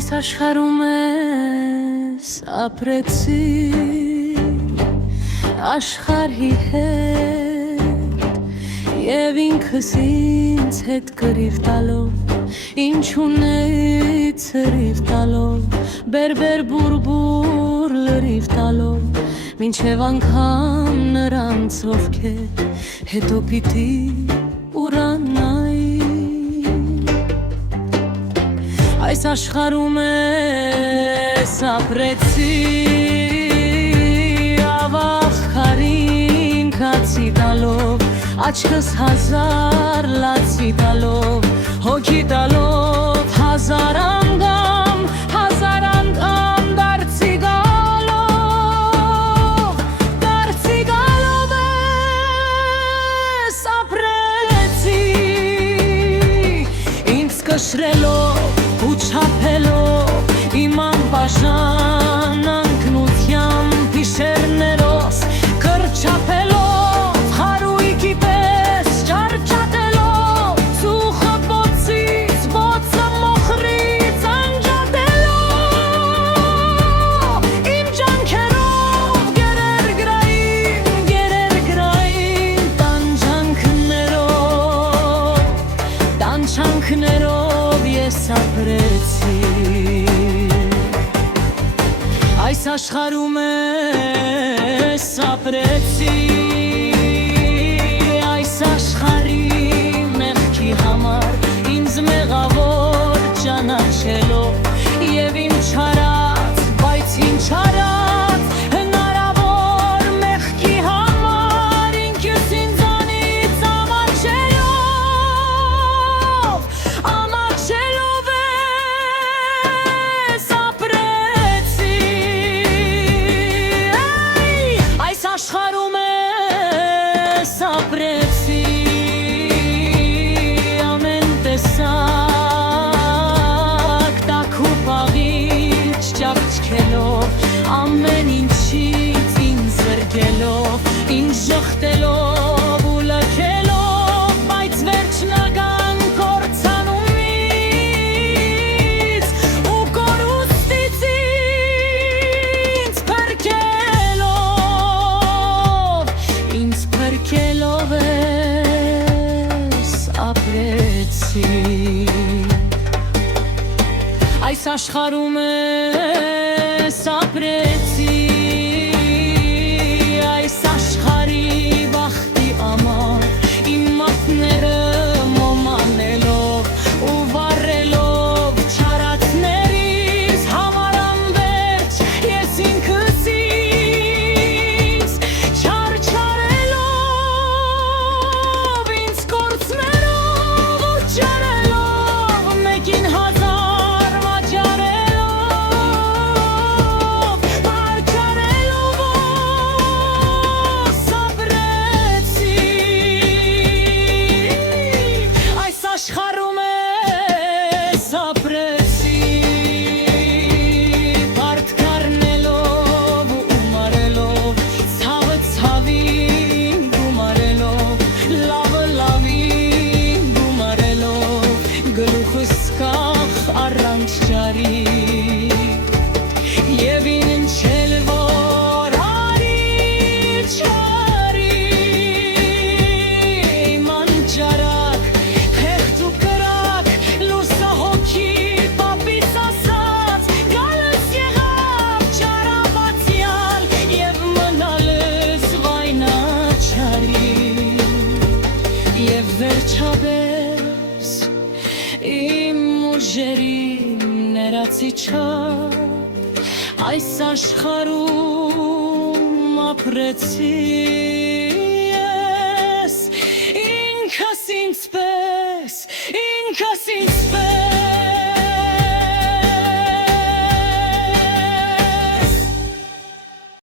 Այս աշխարհում ես ապրեցի աշխարհի հետ Եվ ինքս ինձ հետ կռիվ տալով Ինչ ունեի ցրիվ տալով Բերբեր բուրբուր լրիվ տալով Մինչև անգամ նրանց ովքեր հետո պիտի ուրանայի Այս աշխարհում ես ապրեցի Ավաղ քարին կացի տալով Աչքս հազար լացի տալով Հոգի տալով հազար անգամ դարձի գալով ես ապրեցի Ինձ կշրելով ու չափելով իմ անբաժան անկնությամբ հիշերներոս կրճափելով խարույկի պես ճարճատելով ծուխը բոցից բոցը մոխրից անջատելով իմ ջանքերով գերերգրային տանջանքներով ես ապրեցի Այս աշխարհում ես ապրեցի Այս աշխարհի մեղքի համար ինձ մեղավոր ճանաչելով Եվ իմ չարած, բայց ինչ արած հնարավոր մեղքի համար ինքս ինձանից ամաչելով ես ապրեցի Այս աշխարհում ես ապրեցի ամեն տեսակ տաք ու պաղիճ ճաքչքելով ամեն ինչից ինձ զրկելով ինձ ժխտելով ու լքելով բայց վերջնական կործանումից ու կորուստից ինձ փրկելով ես ապրեցի Այս աշխարհում ես ապրեցի Այս աշխարհի բախտի համար իմ մատները մոմանելով ու վառելով չարածներիս համար անվերջ ես ինքս ինձ չարչարելով ինձ կորցնելով ու ջարելով մեկին հազար վաճառելով վաճառելով ապրեցի Այս աշխարհում ես ապրեցի Բարդ կառնելով ու մարելով Ցավը ցավին գումարելով Լավը լավին գումարելով Գլուխս կախ առանց ջարի Եվ ինչել որ արի չարի Իմ անջարակ հեղձ ու կրակ լուսը հոգի պապիս ասած Գալս եղավ չարաբացյալ և մնալս վայնաչարի Եվ վերջապես իմ ուժերի ներածի չար Այս աշխարհում ապրեցի